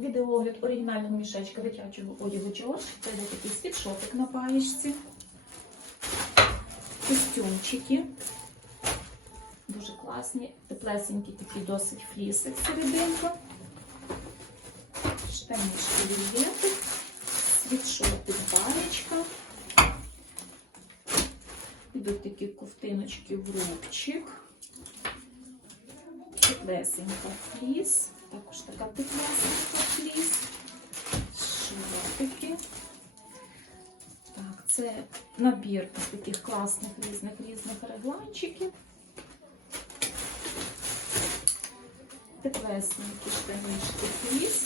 Відеоогляд оригінального мішечка дитячого одягу Джордж. Це йде такий світшотик на паєчці. Костюмчики. Дуже класні, теплесенькі такі досить флісик серединка. Штанішки вільветик, світшотик баєчка. Ідуть такі ковтиночки в рубчик. Теплесенька фліс. Також така теплесенька це набір таких класних різних різних регланчиків. Теплесненькі штанішки фліс.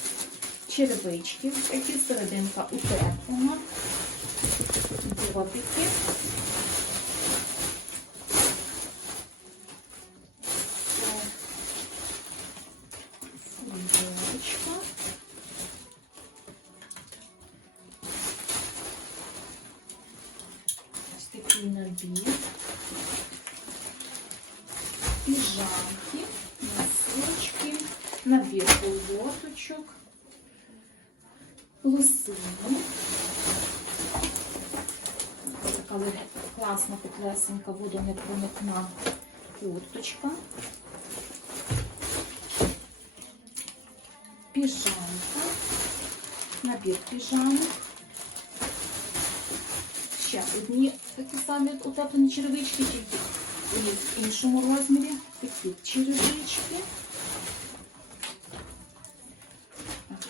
Черевички, які серединка утеплена. Ботики. Такий набір. Піжамки, носочки, набір колготочок, лосини. Така класна теплесенька водонепроникна курточка. Піжамка, набір піжамок. Одні такі самі утеплені черевички, тільки в іншому розмірі. Такі черевички.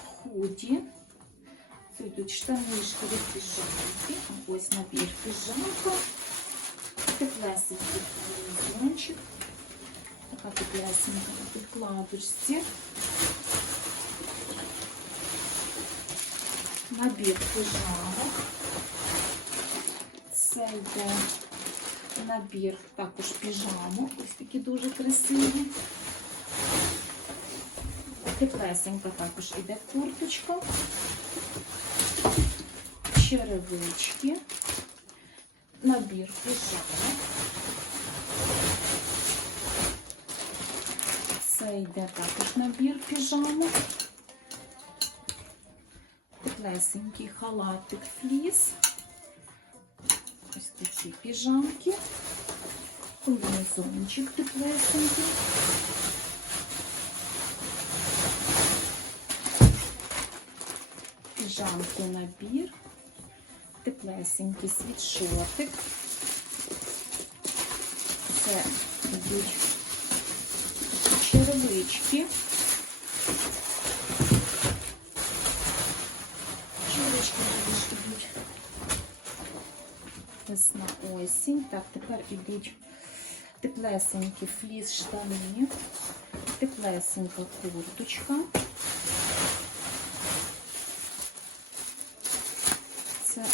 Худі. Це йдуть штанишки від піжамки. Ось набір піжамка. Теплесенький флізончик. Така теплесенька на підкладочці. Набір піжамок. Це йде набір також піжамок. Ось такі дуже красиві. Теплесенька також іде курточка. Черевички. Набір піжамок. Це йде також набір піжамок. Теплесенький халатик фліс. Ось такі піжамки. Комбінезончик теплесенький. Піжамки набір. Теплесенький світшотик. Це черевички. Черевички також ідуть. Весна осінь. Так, тепер ідуть теплесенькі фліс штани, теплесенька курточка. Це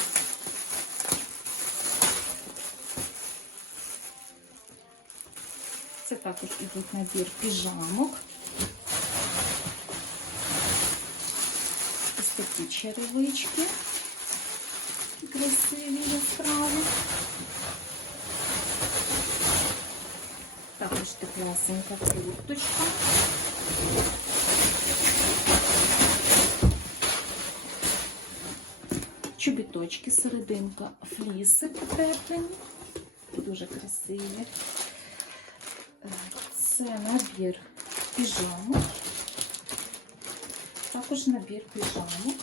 Це також ідуть набір піжамок. Ось такі черевички. Красиві, яскраві. Також теплесенька курточка. Чобіточки, серединка, фліси утеплені. Дуже красиві. Е, Це набір піжамок. Також набір піжамок.